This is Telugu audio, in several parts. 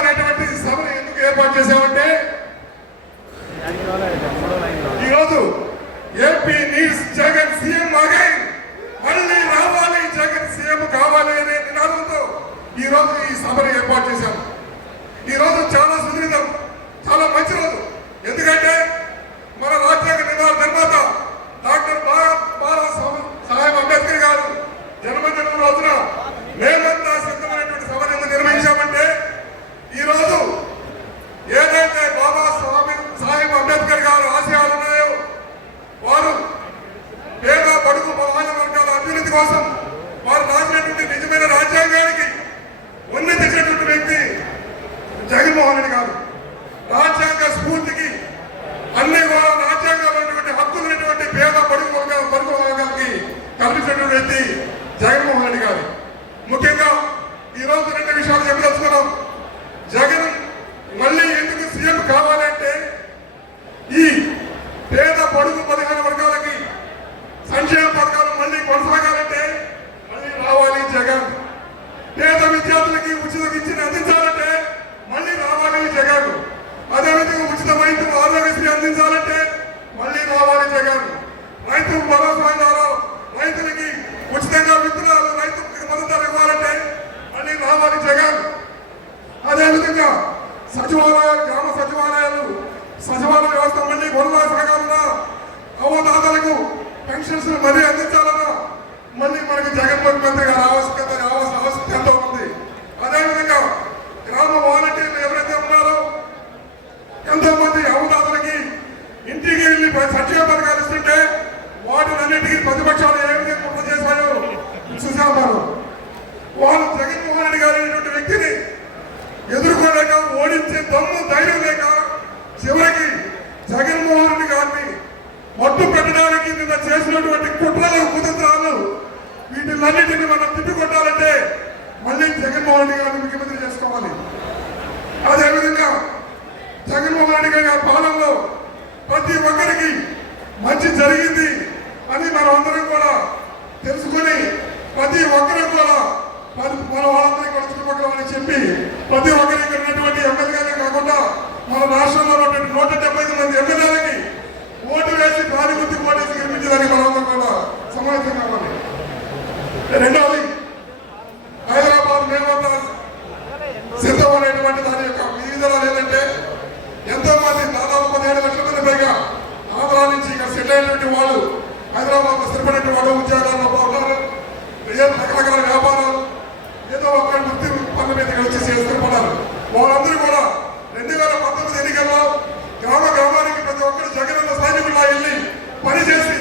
అనేటువంటి సభను ఎందుకు ఏర్పాటు చేశామంటే ఈరోజు AP needs Jagan CM again మళ్ళీ రావాలి జగన్ సీఎం కావాలి అనే నినాదంతో ఈ రోజు ఈ సభను ఏర్పాటు చేశాము ఈ రోజు చాలా సుదీర్ఘం చాలా మంచి రోజు. ఎందుకంటే మన రాజ్యాంగ నిర్మాణ నిర్మాత డాక్టర్ బాలా సాహెబ్- సాహెబ్ అంబేద్కర్ గారు జన్మదినం రోజున మేమంతా సిద్ధమైనటువంటి సభను ఎందుకు నిర్వహించామంటే ఈ రోజు ఏదైతే బాబా సాహెబ్ సాహెబ్ అంబేద్కర్ గారు ఆశయాలు ఉన్నాయో వారు పేద బడుగు బలహీన వర్గాల అభ్యున్నతి కోసం వారు రాసినటువంటి నిజమైన రాజ్యాంగానికి ఉన్నతి తెచ్చినటువంటి వ్యక్తి జగన్మోహన్ రెడ్డి గారు రాజ్యాంగ స్ఫూర్తికి అన్ని కూడా రాజ్యాంగంలో ఉన్నటువంటి హక్కులు ఉన్నటువంటి పేద బడుగు వర్గాల బడుగు వర్గాలకి కల్పించినటువంటి వ్యక్తి జగన్మోహన్ రెడ్డి గారు ముఖ్యంగా ఈ రోజు రెండు విషయాలు చెప్పదలుచుకున్నాం. జగన్ మళ్ళీ ఎందుకు సీఎం కావాలంటే ఈ పేద పడుగు పదిహేను వర్గాలకి సంక్షేమ పథకాలు మళ్ళీ కొనసాగాలంటే మళ్ళీ రావాలి జగన్. పేద విద్యార్థులకి ఉచిత విద్యను అందించాలంటే మళ్ళీ రావాలి జగన్. అదేవిధంగా ఉచిత వైద్యం ఆరోగ్యశ్రీ అందించాలంటే మళ్ళీ రావాలి జగన్. రైతు భరోసా రైతులకి ఉచితంగా విత్తనాలు రైతు మద్దతు ఇవ్వాలంటే మళ్ళీ రావాలి సచివాలయ గ్రామ సచివాలయాలు సచివాలయ వ్యవస్థ మళ్ళీ కొనసాగాలన్నా అవదాతలకు పెన్షన్స్ మళ్ళీ అందించాలన్నా మళ్ళీ మనకి జగన్మోహన్ మంత్రి గారు ఆవశ్యకత ఆవశ్య- ఆవశ్యకత ఎంతో ఉంది అదేవిధంగా గ్రామ వాలంటీర్లు ఎవరైతే ఉన్నారో ఎంతో మంది అవదాతలకి ఇంటికి వెళ్ళి ప- సంక్షేమ పథకాలు ఇస్తుంటే వాటినన్నిటికీ ప్రతిపక్షాలు ఏ విధంగా కుట్ర చేశాయో చూసాం మనం వాళ్ళు జగన్మోహన్ రెడ్డి గారు అనేటువంటి వ్యక్తిని ఎదుర్కోలేక ఓడించే దమ్ము ధైర్యం లేక చివరికి జగన్మోహన్ రెడ్డి గారిని మట్టు పెట్టడానికి నిన్న చేసినటువంటి కుట్రలు కుతంత్రాలు వీటిలన్నిటిని మనం తిప్పికొట్టాలంటే మళ్ళీ జగన్మోహన్ రెడ్డి గారిని ముఖ్యమంత్రి చేసుకోవాలి. అదేవిధంగా జగన్మోహన్ రెడ్డి గారి పాలనలో ప్రతి ఒక్కరికి మంచి జరిగింది అని మనం అందరం కూడా తెలుసుకొని ప్రతి ఒక్కరు కూడా మన వాళ్ళందరికీ కూడా చుట్టుపక్కల చెప్పి ప్రతి ఒక్కరికి వాళ్ళందరూ కూడా రెండు వేల పంతొమ్మిది ఎన్నికల్లో గ్రామ గ్రామానికి ప్రతి ఒక్కరు జగనన్న సైనికులా వెళ్ళి పనిచేసి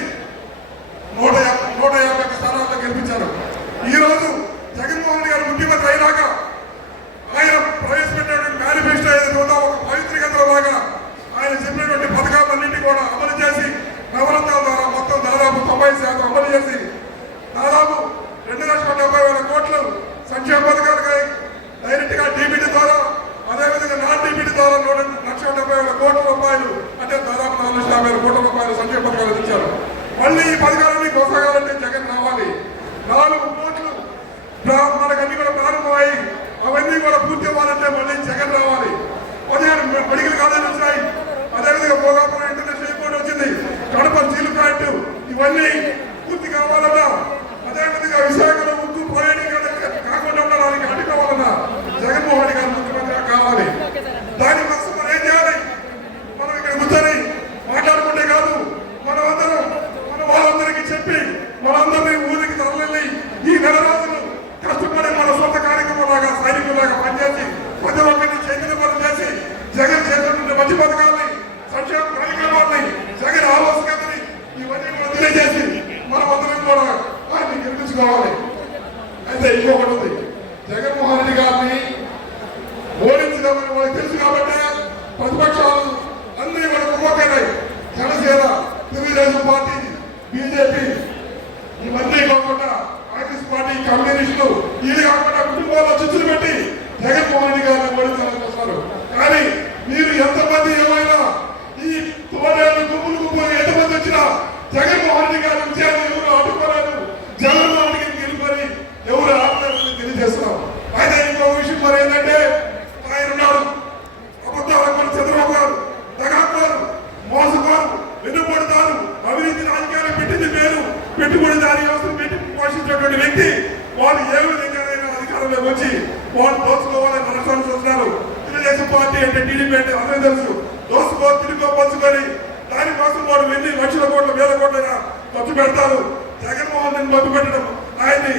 దోచుకోవాలని చూస్తున్నారు తెలుగుదేశం పార్టీ అంటే టీడీపీ అంటే అందరూ తెలుసు. దోసుకో తిరిగో పంచుకొని దానికోసం వాడు వెళ్ళి లక్షల కోట్ల వేల కోట్లుగా ఖర్చు పెడతారు. జగన్మోహన్ రెడ్డి మధ్య పెట్టడం ఆయన్ని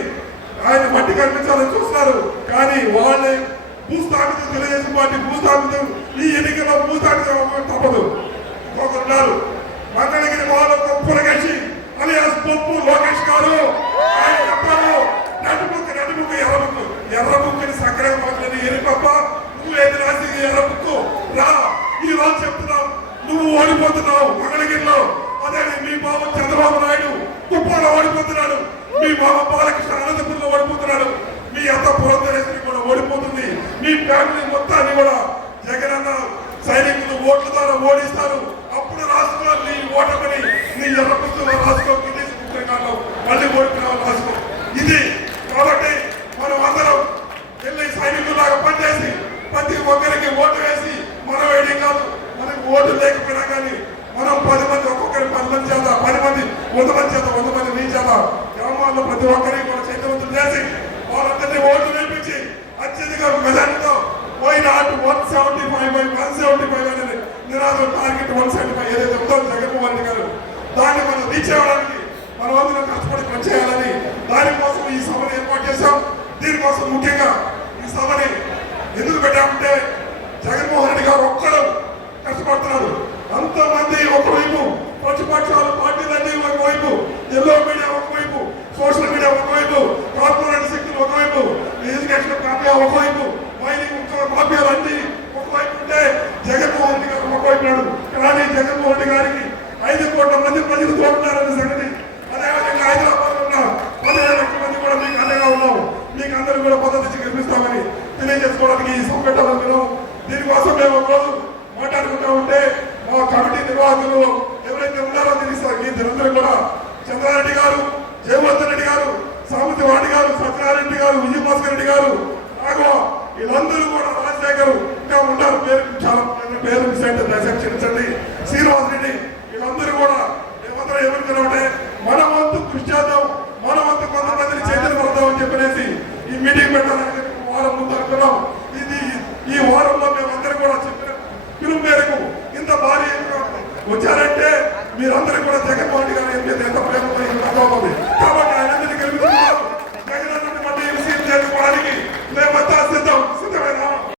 ఆయన మట్టి కనిపించాలని చూస్తారు. కానీ వాళ్ళే భూస్థాపితం తెలుగుదేశం పార్టీ భూస్థాపితం ఈ ఎన్నికల్లో భూస్థాపితం తప్పదు. ఇంకొకరున్నారు మంగళగిరి వాళ్ళకు పురగేసి అలియాస్ పప్పు లోకేష్ గారు. ఆయన చెప్పారు నటుముక్కు నటుముక్కు ఎర్రముక్కు ఎర్రముక్కుని సక్కగా మాట్లాడి ఓడిపోతున్నావు మంగళగిరిలో. అదే మీ బాబు చంద్రబాబు నాయుడు కుప్పంలో ఓడిపోతున్నాడు. మీ బాబు బాలకృష్ణ అనంతపురంలో ఓడిపోతున్నాడు. మీ అత్త పురంధరేశ్వరి కూడా ఓడిపోతుంది. మీ ఫ్యామిలీ మొత్తాన్ని కూడా జగనన్న సైనికులు ఓట్ల ద్వారా ఓడిస్తారు. అప్పుడు రాసుకో నీ ఓటమని నీ ఎర్ర పుస్తకంలో రాసుకో విదేశీ పుస్తకాల్లో మళ్ళీ ఓడిపోయిన రాసుకో. ఇది కాబట్టి మనం అందరం వెళ్ళి సైనికులాగా పనిచేసి ప్రతి ఒక్కరికి ఓటు వేసి మనం వేయడం కాదు మనకు ఓటు లేకపోతే కానీ మనం పది మంది ఒక్కొక్కరి పది మంది చేత పది మంది వంద మంది చేత వంద మంది నీ చేత గ్రామాల్లో ప్రతి ఒక్కరిని కూడా చైతన్యవంతులు చేసి వాళ్ళందరినీ ఓట్లు వేయించి అత్యధిక మెజార్టీతో పోయిన one seventy five by one seventy five అనేది నినాదం టార్గెట్ వన్ సెవెంటీ ఫైవ్ ఏదైతే ఉందో జగన్మోహన్ రెడ్డి గారు. దాన్ని మనం రీచ్ అవ్వడానికి మనం వంతున కష్టపడి పనిచేయాలని దానికోసం ఈ సభను ఏర్పాటు చేశాం. దీనికోసం ముఖ్యంగా ఈ సభని ఎందుకు పెట్టామంటే జగన్మోహన్ రెడ్డి గారు ఒక్కడు కష్టపడుతున్నాడు అంతమంది ఒకవైపు ప్రతిపక్షాలు పార్టీలన్నీ ఒకవైపు ఎల్లో మీడియా ఒకవైపు సోషల్ మీడియా ఒకవైపు కార్పొరేట్ శక్తులు ఒకవైపు ఎడ్యుకేషన్ మాఫియా ఒకవైపు మైనింగ్ మాఫియాలు అన్ని ఒకవైపు ఉంటే జగన్మోహన్ రెడ్డి గారు ఒకవైపు నాడు కానీ జగన్మోహన్ రెడ్డి గారికి ఐదు కోట్ల మంది ప్రజలు తోడున్నారనే సంగతి. అదేవిధంగా హైదరాబాద్ ఉన్న పదిహేను లక్షల మంది కూడా మీకు అండగా ఉన్నాం మీకు అందరూ కూడా పద్ధతి కనిపిస్తామని తెలియజేసుకోవడానికి ఈ సభ పెట్టాలనుకున్నాం దీనికోసం మేము ఒక మాట్లాడుకుంటూ ఉంటే మా కమిటీ నిర్వాహకులు ఎవరైతే ఉన్నారో తెలుస్తారు మీ అందరూ కూడా చంద్రారెడ్డి గారు జయవర్ధన్ రెడ్డి గారు సామతి వాణి గారు సత్యనారాయణ గారు విజయభాస్కర్ రెడ్డి గారు రాఘవ వీళ్ళందరూ కూడా రాజశేఖర్ ఇంకా ఉంటారు. పేరు చాలా పేరు దయచేసి క్షమించండి. శ్రీనివాస్ రెడ్డి వీళ్ళందరూ కూడా మేమందరం ఏమనుకున్నామంటే మన వంతు కృషి చేద్దాం. మన వంతు కొంతమందిని చైతన్య పడదామని అని చెప్పనేసి ఈ మీటింగ్ పెట్టాలని వారం ముందు అనుకున్నాం. ఇది ఈ వారంలో మేమందరం కూడా చెప్పిన పిలుపు మేరకు ఇంత భారీ వచ్చారంటే మీరందరూ కూడా జగన్మోహన్ రెడ్డి గారి మీద ఎంత ప్రేమ ఉంది. కాబట్టి